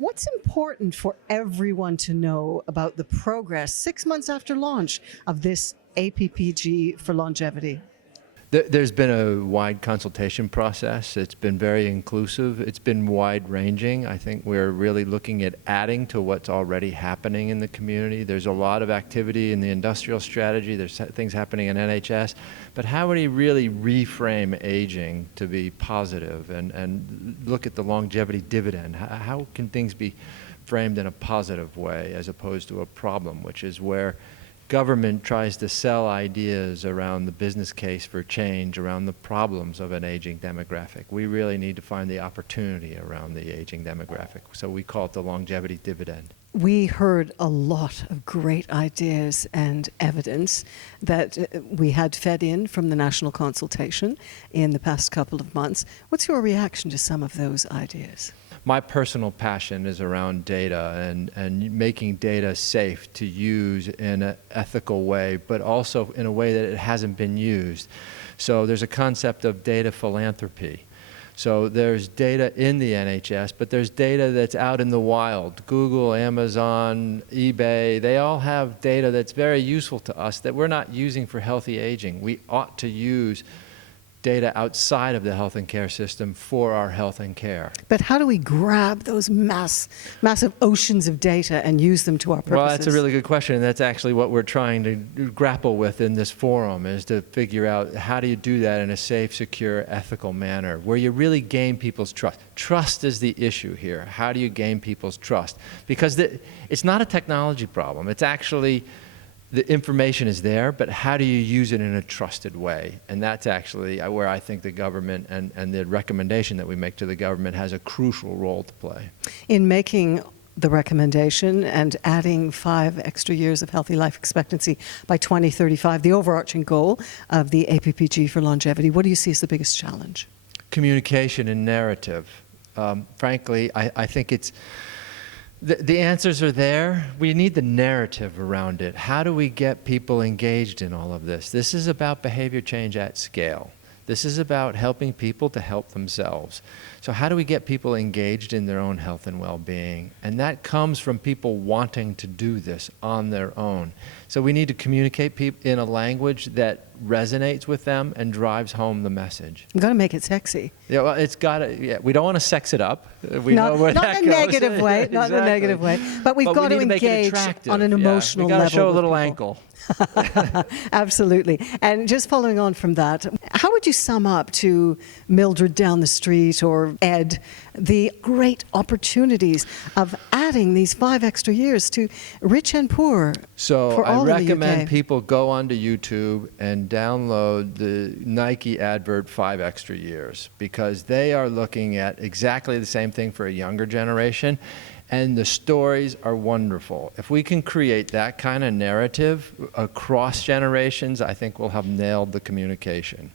What's important for everyone to know about the progress 6 months after launch of this APPG for longevity? There's been a wide consultation process. It's been very inclusive. It's been wide-ranging. I think we're really looking at adding to what's already happening in the community. There's a lot of activity in the industrial strategy. There's things happening in NHS. But how would he really reframe aging to be positive and look at the longevity dividend? How can things be framed in a positive way as opposed to a problem, which is where government tries to sell ideas around the business case for change, around the problems of an aging demographic. We really need to find the opportunity around the aging demographic. So we call it the longevity dividend. We heard a lot of great ideas and evidence that we had fed in from the national consultation in the past couple of months. What's your reaction to some of those ideas? My personal passion is around data and making data safe to use in an ethical way, but also in a way that it hasn't been used. So there's a concept of data philanthropy. So there's data in the NHS, but there's data that's out in the wild. Google, Amazon, eBay, they all have data that's very useful to us that we're not using for healthy aging. We ought to use data outside of the health and care system for our health and care. But how do we grab those massive oceans of data and use them to our purposes? Well, that's a really good question, and that's actually what we're trying to grapple with in this forum, is to figure out how do you do that in a safe, secure, ethical manner, where you really gain people's trust. Trust is the issue here. How do you gain people's trust? Because it's not a technology problem. It's actually the information is there, but how do you use it in a trusted way? And that's actually where I think the government and the recommendation that we make to the government has a crucial role to play. In making the recommendation and adding 5 extra years of healthy life expectancy by 2035, the overarching goal of the APPG for longevity, what do you see as the biggest challenge? Communication and narrative. Frankly, I think it's the answers are there. We need the narrative around it. How do we get people engaged in all of this? This is about behavior change at scale. This is about helping people to help themselves. So how do we get people engaged in their own health and well-being? And that comes from people wanting to do this on their own. So we need to communicate in a language that resonates with them and drives home the message. You've got to make it sexy. Yeah, well, it's got to. Yeah, we don't want to sex it up. We know where that goes. Not in a negative way. Exactly. Not in a negative way. But we've got to engage on an emotional level. We've got to show a little ankle. Absolutely. And just following on from that, how would you sum up to Mildred down the street or Ed the great opportunities of adding these 5 extra years to rich and poor? So I recommend people go onto YouTube and download the Nike advert 5 extra years, because they are looking at exactly the same thing for a younger generation. And the stories are wonderful. If we can create that kind of narrative across generations, I think we'll have nailed the communication.